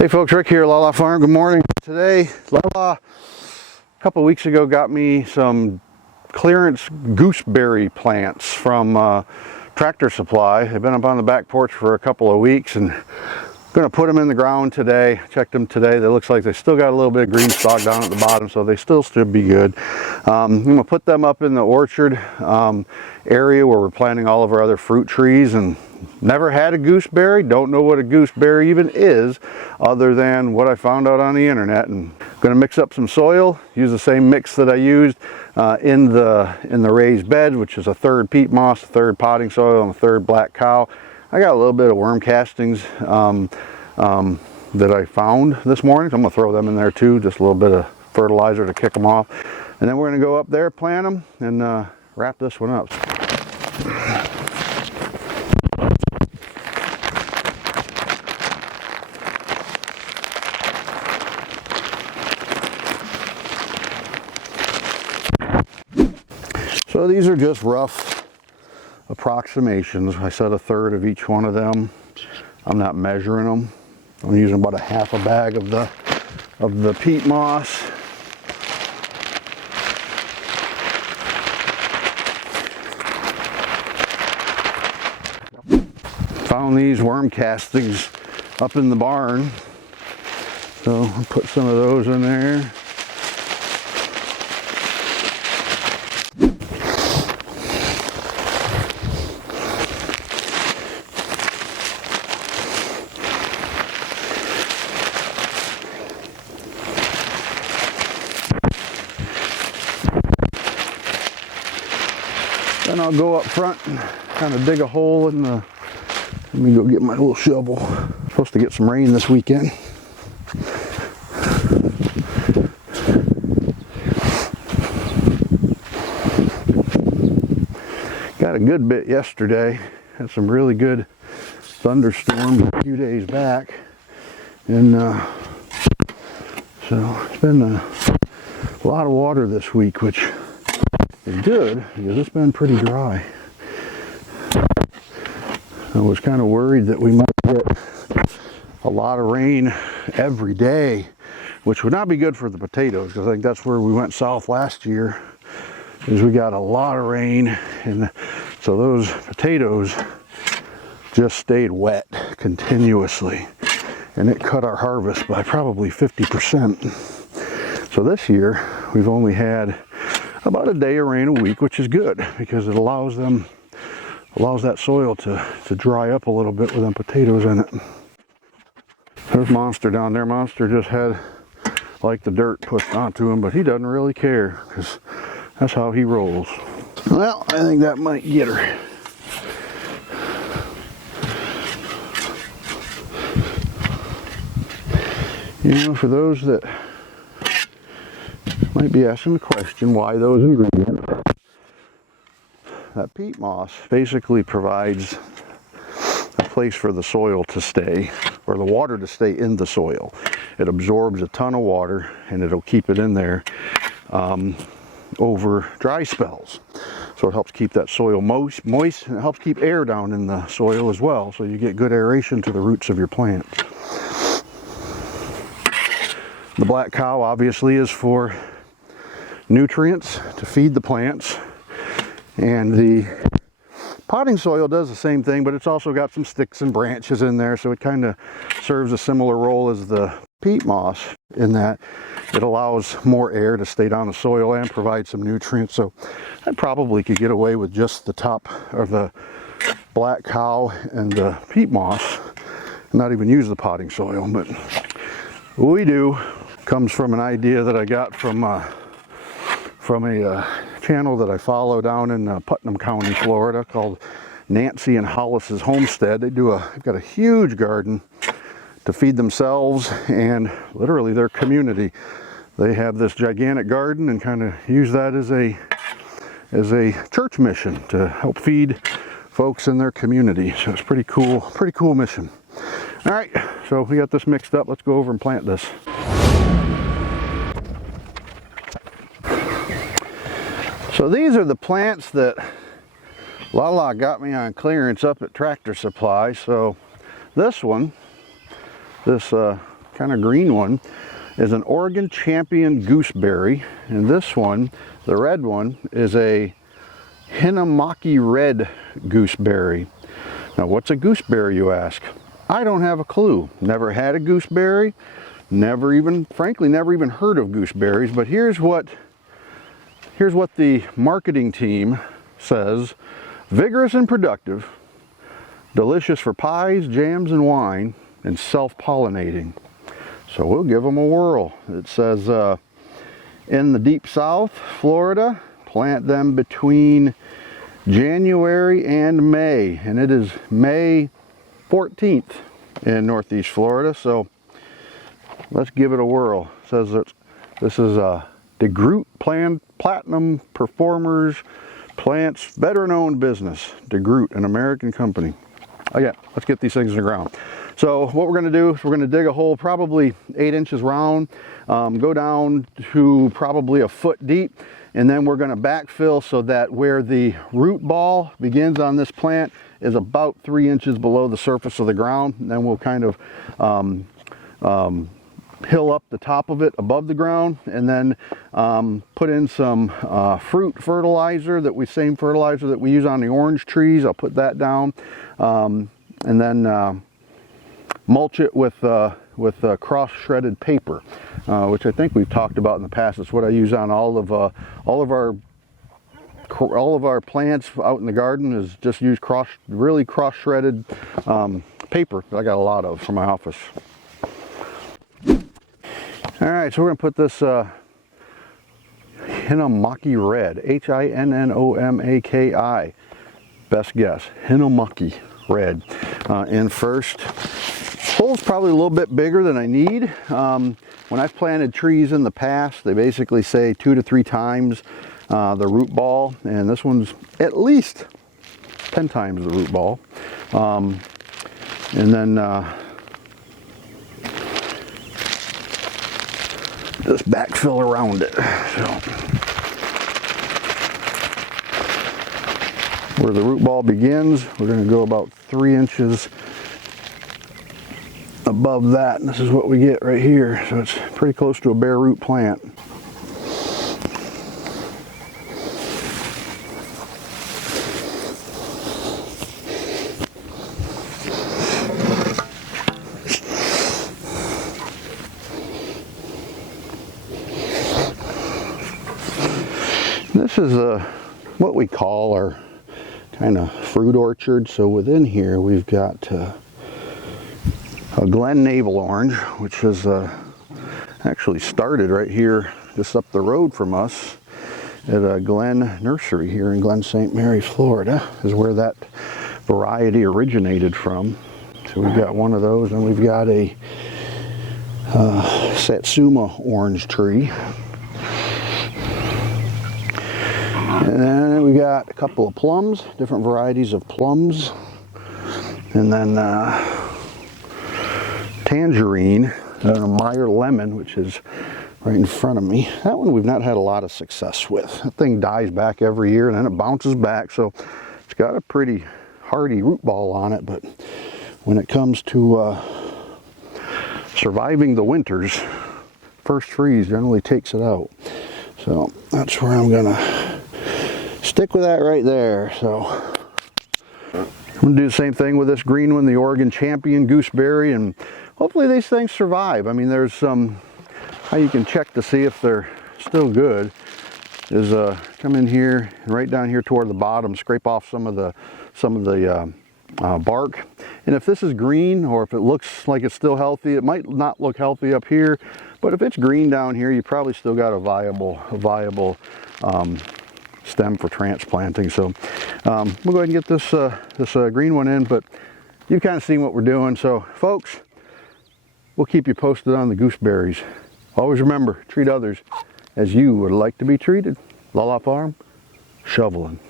Hey folks, Rick here, Lala Farm. Good morning. Today, Lala, a couple of weeks ago, got me some clearance gooseberry plants from Tractor Supply. They've been up on the back porch for a couple of weeks, and I'm going to put them in the ground today. Checked them today. They looks like they still got a little bit of green stalk down at the bottom, so they still should be good. I'm going to put them up in the orchard area where we're planting all of our other fruit trees, and never had a gooseberry, don't know what a gooseberry even is other than what I found out on the internet. And I'm going to mix up some soil, use the same mix that I used in the raised bed, which is a third peat moss, a third potting soil, and a third black cow. I got a little bit of worm castings that I found this morning, so I'm going to throw them in there too, just a little bit of fertilizer to kick them off. And then we're going to go up there, plant them, and wrap this one up. So these are just rough approximations. I said a third of each one of them. I'm not measuring them. I'm using about a half a bag of the peat moss. Found these worm castings up in the barn, so I'll put some of those in there. Then I'll go up front and kind of dig a hole in the, let me go get my little shovel. I'm supposed to get some rain this weekend. Got a good bit yesterday. Had some really good thunderstorms a few days back. And so it's been a lot of water this week, which is good because it's been pretty dry. I was kind of worried that we might get a lot of rain every day, which would not be good for the potatoes, because I think that's where we went south last year, is we got a lot of rain, and so those potatoes just stayed wet continuously, and it cut our harvest by probably 50%. So this year we've only had about a day of rain a week, which is good because it allows that soil to dry up a little bit with them potatoes in it. There's Monster down there. Monster just had like the dirt pushed onto him, but he doesn't really care because that's how he rolls. Well, I think that might get her. You know, for those that might be asking the question, why those ingredients? That peat moss basically provides a place for the soil to stay, or the water to stay in the soil. It absorbs a ton of water and it'll keep it in there over dry spells. So it helps keep that soil moist, and it helps keep air down in the soil as well, so you get good aeration to the roots of your plant. The black cow obviously is for nutrients to feed the plants, and the potting soil does the same thing, but it's also got some sticks and branches in there, so it kind of serves a similar role as the peat moss in that it allows more air to stay down the soil and provide some nutrients. So I probably could get away with just the top of the black cow and the peat moss and not even use the potting soil, but we do. Comes from an idea that I got from a channel that I follow down in Putnam County, Florida, called Nancy and Hollis's Homestead. They've got a huge garden to feed themselves and literally their community. They have this gigantic garden and kind of use that as a church mission to help feed folks in their community. So it's pretty cool mission. All right, so we got this mixed up. Let's go over and plant this. So these are the plants that Lala got me on clearance up at Tractor Supply. So this one, this kind kind of green one, is an Oregon Champion Gooseberry. And this one, the red one, is a Hinamaki Red Gooseberry. Now what's a gooseberry, you ask? I don't have a clue. Never had a gooseberry. Frankly, never even heard of gooseberries. But here's what the marketing team says. Vigorous and productive, delicious for pies, jams, and wine, and self-pollinating. So we'll give them a whirl. It says in the deep south, Florida, plant them between January and May, and it is May 14th in Northeast Florida, so let's give it a whirl. It says that this is a DeGroot Platinum Performers Plants veteran-owned business. DeGroot, an American company. Again, let's get these things in the ground. So what we're going to do is we're going to dig a hole probably 8 inches round, go down to probably a foot deep, and then we're going to backfill so that where the root ball begins on this plant is about 3 inches below the surface of the ground. And then we'll kind of hill up the top of it above the ground, and then put in some fruit fertilizer, same fertilizer that we use on the orange trees. I'll put that down, and then mulch it with cross-shredded paper, which I think we've talked about in the past. It's what I use on all of our plants out in the garden. Is just use really cross-shredded paper that I got a lot of from my office. All right, so we're gonna put this Hinamaki Red, Hinnomaki, best guess, Hinamaki Red, in first. Hole's probably a little bit bigger than I need. When I've planted trees in the past, they basically say 2 to 3 times the root ball, and this one's at least 10 times the root ball. And then just backfill around it. So where the root ball begins, we're going to go about 3 inches above that, and this is what we get right here. So it's pretty close to a bare root plant. This is what we call our kind of fruit orchard. So within here we've got a Glen Navel orange, which is actually started right here just up the road from us at a Glen Nursery here in Glen St. Mary, Florida, is where that variety originated from. So we've got one of those, and we've got a Satsuma orange tree. And then we got a couple of plums, different varieties of plums. And then tangerine, and a Meyer lemon, which is right in front of me. That one we've not had a lot of success with. That thing dies back every year and then it bounces back. So it's got a pretty hardy root ball on it, but when it comes to surviving the winters, first freeze generally takes it out. So that's where I'm gonna stick with that right there. So I'm gonna do the same thing with this green one, the Oregon Champion Gooseberry, and hopefully these things survive. I mean, there's some, how you can check to see if they're still good is come in here and right down here toward the bottom, scrape off some of the bark. And if this is green, or if it looks like it's still healthy, it might not look healthy up here, but if it's green down here, you probably still got a viable stem for transplanting. So we'll go ahead and get this green one in, but you've kind of seen what we're doing. So folks, we'll keep you posted on the gooseberries. Always remember, treat others as you would like to be treated. La La Farm, shoveling.